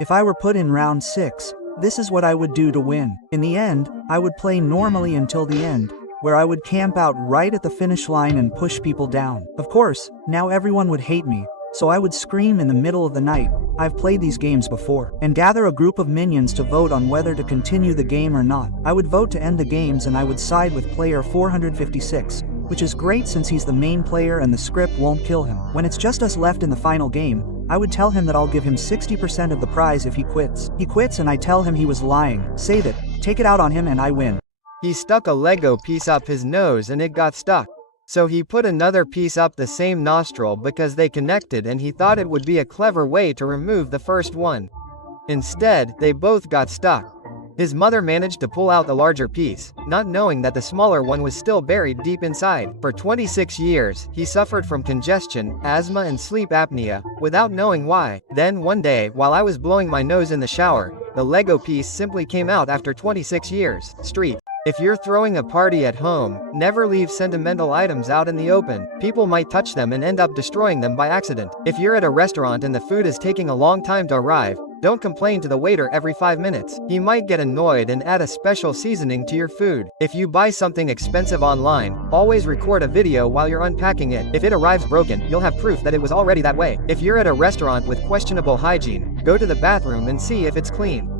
If I were put in round 6, this is what I would do to win. In the end, I would play normally until the end, where I would camp out right at the finish line and push people down. Of course, now everyone would hate me, so I would scream in the middle of the night, "I've played these games before," and gather a group of minions to vote on whether to continue the game or not. I would vote to end the games and I would side with player 456, which is great since he's the main player and the script won't kill him. When it's just us left in the final game, I would tell him that I'll give him 60% of the prize if he quits. He quits and I tell him he was lying. Save it, take it out on him and I win. He stuck a Lego piece up his nose and it got stuck. So he put another piece up the same nostril because they connected and he thought it would be a clever way to remove the first one. Instead, they both got stuck. His mother managed to pull out the larger piece, not knowing that the smaller one was still buried deep inside. For 26 years, he suffered from congestion, asthma and sleep apnea, without knowing why. Then one day, while I was blowing my nose in the shower, the Lego piece simply came out after 26 years. Street. If you're throwing a party at home, never leave sentimental items out in the open. People might touch them and end up destroying them by accident. If you're at a restaurant and the food is taking a long time to arrive, don't complain to the waiter every 5 minutes. He might get annoyed and add a special seasoning to your food. If you buy something expensive online, always record a video while you're unpacking it. If it arrives broken, you'll have proof that it was already that way. If you're at a restaurant with questionable hygiene, go to the bathroom and see if it's clean.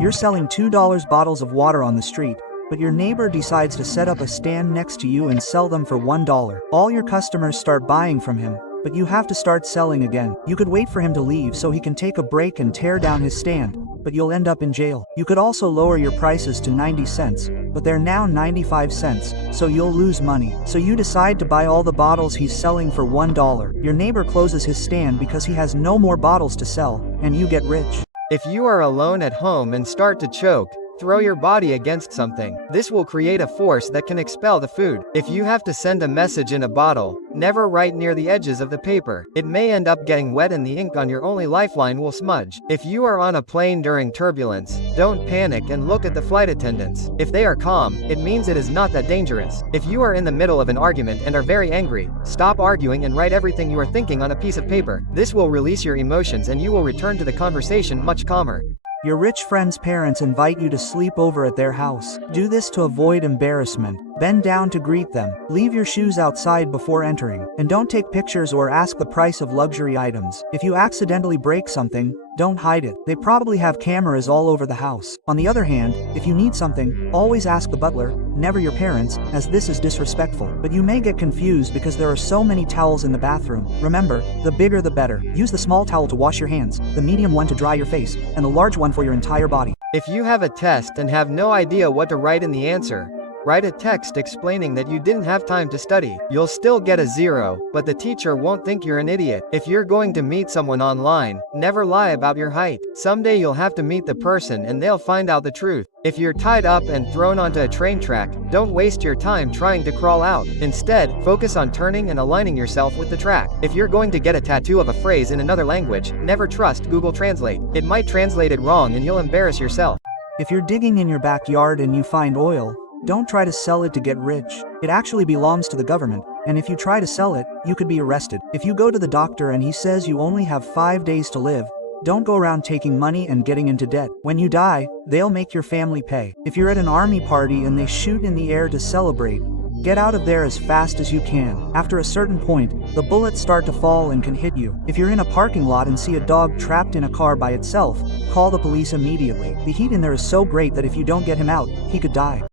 You're selling $2 bottles of water on the street, but your neighbor decides to set up a stand next to you and sell them for $1. All your customers start buying from him, but you have to start selling again. You could wait for him to leave so he can take a break and tear down his stand, but you'll end up in jail. You could also lower your prices to 90 cents, but they're now 95 cents, so you'll lose money. So you decide to buy all the bottles he's selling for $1. Your neighbor closes his stand because he has no more bottles to sell, and you get rich. If you are alone at home and start to choke, throw your body against something. This will create a force that can expel the food. If you have to send a message in a bottle, never write near the edges of the paper. It may end up getting wet and the ink on your only lifeline will smudge. If you are on a plane during turbulence, don't panic and look at the flight attendants. If they are calm, it means it is not that dangerous. If you are in the middle of an argument and are very angry, stop arguing and write everything you are thinking on a piece of paper. This will release your emotions and you will return to the conversation much calmer. Your rich friend's parents invite you to sleep over at their house. Do this to avoid embarrassment. Bend down to greet them. Leave your shoes outside before entering. And don't take pictures or ask the price of luxury items. If you accidentally break something, don't hide it. They probably have cameras all over the house. On the other hand, if you need something, always ask the butler, never your parents, as this is disrespectful. But you may get confused because there are so many towels in the bathroom. Remember, the bigger the better. Use the small towel to wash your hands, the medium one to dry your face, and the large one for your entire body. If you have a test and have no idea what to write in the answer, write a text explaining that you didn't have time to study. You'll still get a 0, but the teacher won't think you're an idiot. If you're going to meet someone online, never lie about your height. Someday you'll have to meet the person and they'll find out the truth. If you're tied up and thrown onto a train track, don't waste your time trying to crawl out. Instead, focus on turning and aligning yourself with the track. If you're going to get a tattoo of a phrase in another language, never trust Google Translate. It might translate it wrong and you'll embarrass yourself. If you're digging in your backyard and you find oil, don't try to sell it to get rich. It actually belongs to the government, and if you try to sell it, you could be arrested. If you go to the doctor and he says you only have 5 days to live, don't go around taking money and getting into debt. When you die, they'll make your family pay. If you're at an army party and they shoot in the air to celebrate, get out of there as fast as you can. After a certain point, the bullets start to fall and can hit you. If you're in a parking lot and see a dog trapped in a car by itself, call the police immediately. The heat in there is so great that if you don't get him out, he could die.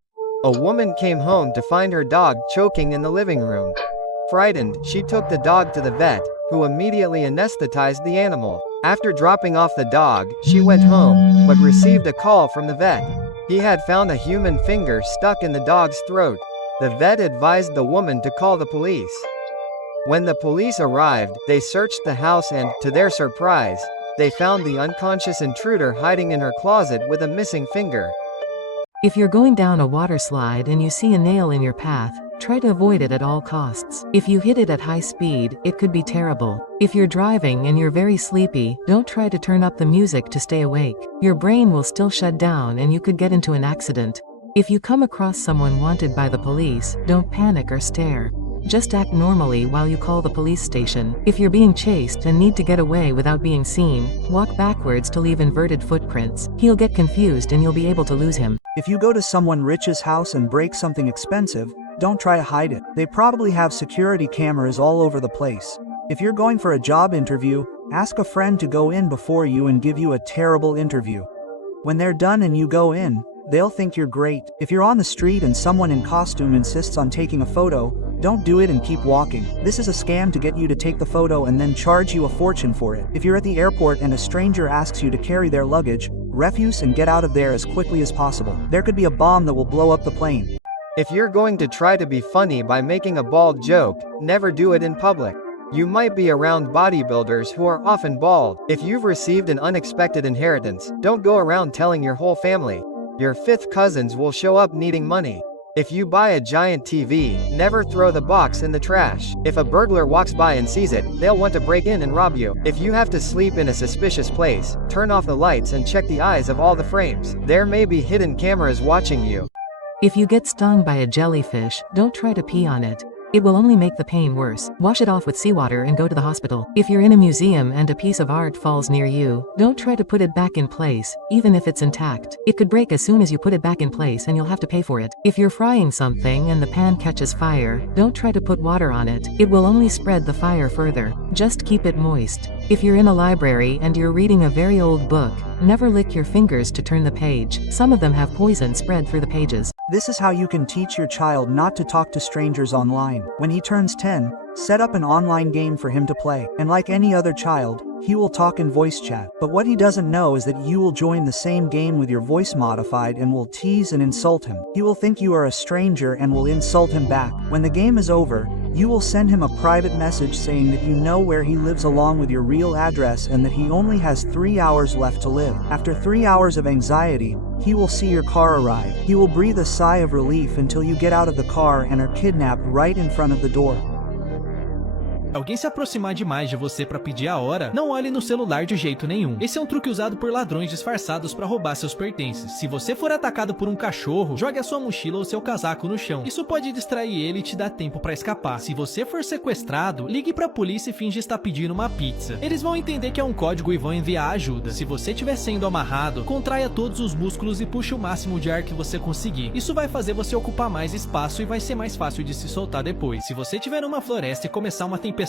A woman came home to find her dog choking in the living room. Frightened, she took the dog to the vet, who immediately anesthetized the animal. After dropping off the dog, she went home, but received a call from the vet. He had found a human finger stuck in the dog's throat. The vet advised the woman to call the police. When the police arrived, they searched the house and, to their surprise, they found the unconscious intruder hiding in her closet with a missing finger. If you're going down a water slide and you see a nail in your path, try to avoid it at all costs. If you hit it at high speed, it could be terrible. If you're driving and you're very sleepy, don't try to turn up the music to stay awake. Your brain will still shut down and you could get into an accident. If you come across someone wanted by the police, don't panic or stare. Just act normally while you call the police station. If you're being chased and need to get away without being seen, walk backwards to leave inverted footprints. He'll get confused and you'll be able to lose him. If you go to someone rich's house and break something expensive, don't try to hide it. They probably have security cameras all over the place. If you're going for a job interview, ask a friend to go in before you and give you a terrible interview. When they're done and you go in, they'll think you're great. If you're on the street and someone in costume insists on taking a photo, don't do it and keep walking. This is a scam to get you to take the photo and then charge you a fortune for it. If you're at the airport and a stranger asks you to carry their luggage, refuse and get out of there as quickly as possible. There could be a bomb that will blow up the plane. If you're going to try to be funny by making a bald joke, never do it in public. You might be around bodybuilders who are often bald. If you've received an unexpected inheritance, don't go around telling your whole family. Your fifth cousins will show up needing money. If you buy a giant TV, never throw the box in the trash. If a burglar walks by and sees it, they'll want to break in and rob you. If you have to sleep in a suspicious place, turn off the lights and check the eyes of all the frames. There may be hidden cameras watching you. If you get stung by a jellyfish, don't try to pee on it. It will only make the pain worse. Wash it off with seawater and go to the hospital. If you're in a museum and a piece of art falls near you, don't try to put it back in place, even if it's intact. It could break as soon as you put it back in place and you'll have to pay for it. If you're frying something and the pan catches fire, don't try to put water on it. It will only spread the fire further. Just keep it moist. If you're in a library and you're reading a very old book, never lick your fingers to turn the page. Some of them have poison spread through the pages. This is how you can teach your child not to talk to strangers online. When he turns 10, set up an online game for him to play. And like any other child, he will talk in voice chat. But what he doesn't know is that you will join the same game with your voice modified and will tease and insult him. He will think you are a stranger and will insult him back. When the game is over, you will send him a private message saying that you know where he lives along with your real address and that he only has 3 hours left to live. After 3 hours of anxiety, he will see your car arrive. He will breathe a sigh of relief until you get out of the car and are kidnapped right in front of the door. Alguém se aproximar demais de você para pedir a hora, não olhe no celular de jeito nenhum. Esse é um truque usado por ladrões disfarçados para roubar seus pertences. Se você for atacado por um cachorro, jogue a sua mochila ou seu casaco no chão. Isso pode distrair ele e te dar tempo para escapar. Se você for sequestrado, ligue para a polícia e finge estar pedindo uma pizza. Eles vão entender que é um código e vão enviar ajuda. Se você estiver sendo amarrado, contraia todos os músculos e puxe o máximo de ar que você conseguir. Isso vai fazer você ocupar mais espaço e vai ser mais fácil de se soltar depois. Se você estiver numa floresta e começar uma tempestade,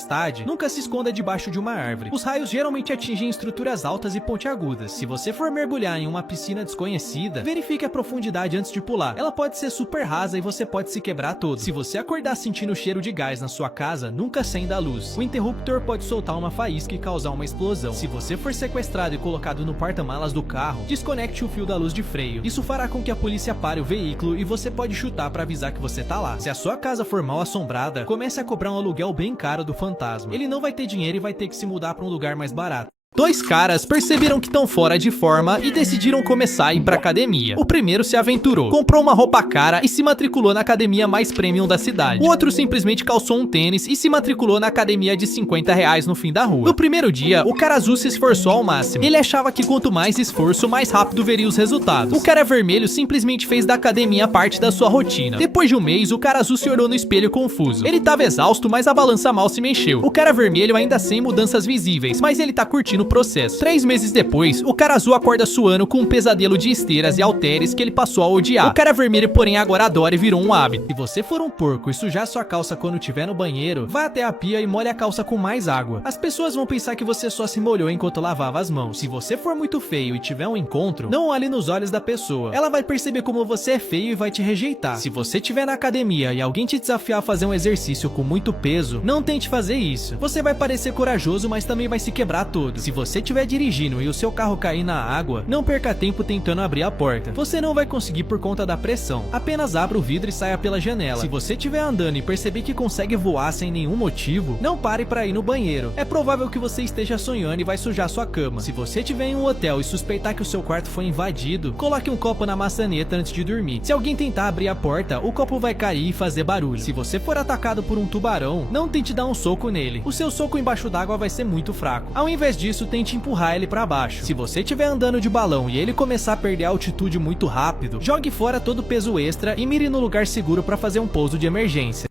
nunca se esconda debaixo de uma árvore. Os raios geralmente atingem estruturas altas e pontiagudas. Se você for mergulhar em uma piscina desconhecida, verifique a profundidade antes de pular. Ela pode ser super rasa e você pode se quebrar todo. Se você acordar sentindo cheiro de gás na sua casa, nunca acenda a luz. O interruptor pode soltar uma faísca e causar uma explosão. Se você for sequestrado e colocado no porta-malas do carro, desconecte o fio da luz de freio. Isso fará com que a polícia pare o veículo e você pode chutar para avisar que você tá lá. Se a sua casa for mal assombrada, comece a cobrar um aluguel bem caro do fantasma. Ele não vai ter dinheiro e vai ter que se mudar para um lugar mais barato. Dois caras perceberam que estão fora de forma e decidiram começar a ir pra academia. O primeiro se aventurou, comprou uma roupa cara e se matriculou na academia mais premium da cidade. O outro simplesmente calçou um tênis e se matriculou na academia de R$50 no fim da rua. No primeiro dia, o cara azul se esforçou ao máximo. Ele achava que quanto mais esforço, mais rápido veria os resultados. O cara vermelho simplesmente fez da academia parte da sua rotina. Depois de um mês, o cara azul se olhou no espelho confuso. Ele tava exausto, mas a balança mal se mexeu. O cara vermelho ainda sem mudanças visíveis, mas ele tá curtindo o processo. 3 meses depois, o cara azul acorda suando com um pesadelo de esteiras e halteres que ele passou a odiar. O cara vermelho, porém, agora adora e virou um hábito. Se você for um porco e sujar sua calça quando estiver no banheiro, vá até a pia e molhe a calça com mais água. As pessoas vão pensar que você só se molhou enquanto lavava as mãos. Se você for muito feio e tiver um encontro, não olhe nos olhos da pessoa. Ela vai perceber como você é feio e vai te rejeitar. Se você estiver na academia e alguém te desafiar a fazer um exercício com muito peso, não tente fazer isso. Você vai parecer corajoso, mas também vai se quebrar todo. Se você estiver dirigindo e o seu carro cair na água, não perca tempo tentando abrir a porta. Você não vai conseguir por conta da pressão. Apenas abra o vidro e saia pela janela. Se você estiver andando e perceber que consegue voar sem nenhum motivo, não pare para ir no banheiro. É provável que você esteja sonhando e vai sujar sua cama. Se você estiver em um hotel e suspeitar que o seu quarto foi invadido, coloque um copo na maçaneta antes de dormir. Se alguém tentar abrir a porta, o copo vai cair e fazer barulho. Se você for atacado por um tubarão, não tente dar um soco nele. O seu soco embaixo d'água vai ser muito fraco. Ao invés disso, tente empurrar ele para baixo. Se você estiver andando de balão e ele começar a perder a altitude muito rápido, jogue fora todo o peso extra e mire no lugar seguro para fazer um pouso de emergência.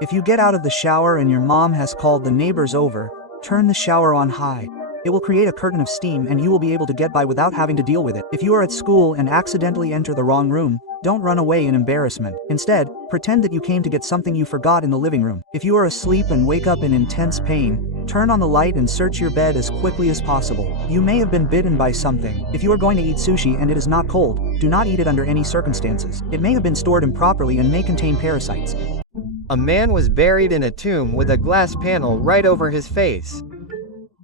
If you get out of the shower and your mom has called the neighbors over, turn the shower on high. It will create a curtain of steam and you will be able to get by without having to deal with it. If you are at school and accidentally enter the wrong room, don't run away in embarrassment. Instead, pretend that you came to get something you forgot in the living room. If you are asleep and wake up in intense pain, turn on the light and search your bed as quickly as possible. You may have been bitten by something. If you are going to eat sushi and it is not cold, do not eat it under any circumstances. It may have been stored improperly and may contain parasites. A man was buried in a tomb with a glass panel right over his face.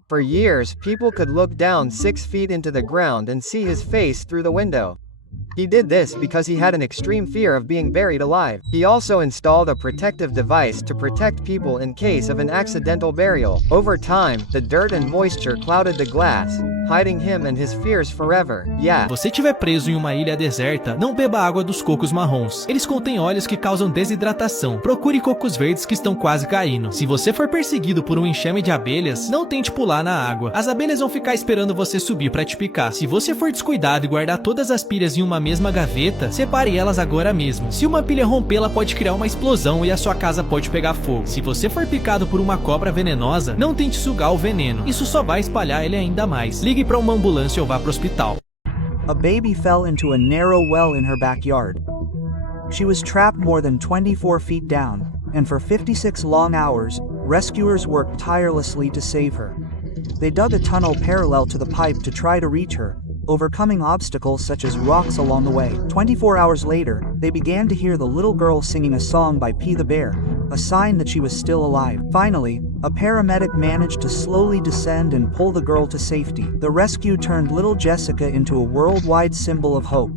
For years, people could look down 6 feet into the ground and see his face through the window. He did this because he had an extreme fear of being buried alive. He also installed a protective device to protect people in case of an accidental burial. Over time, the dirt and moisture clouded the glass, hiding him and his fears forever. Yeah. Se você estiver preso em uma ilha deserta, não beba água dos cocos marrons. Eles contêm óleos que causam desidratação. Procure cocos verdes que estão quase caindo. Se você for perseguido por um enxame de abelhas, não tente pular na água. As abelhas vão ficar esperando você subir para te picar. Se você for descuidado e guardar todas as pilhas em uma mesma gaveta, separe elas agora mesmo. Se uma pilha romper, ela pode criar uma explosão e a sua casa pode pegar fogo. Se você for picado por uma cobra venenosa, não tente sugar o veneno. Isso só vai espalhar ele ainda mais. Ligue para uma ambulância ou vá para o hospital. A baby fell into a narrow well in her backyard. She was trapped more than 24 feet down, and for 56 long hours, rescuers worked tirelessly to save her. They dug a tunnel parallel to the pipe to try to reach her, overcoming obstacles such as rocks along the way. 24 hours later, they began to hear the little girl singing a song by P the Bear, a sign that she was still alive. Finally, a paramedic managed to slowly descend and pull the girl to safety. The rescue turned little Jessica into a worldwide symbol of hope.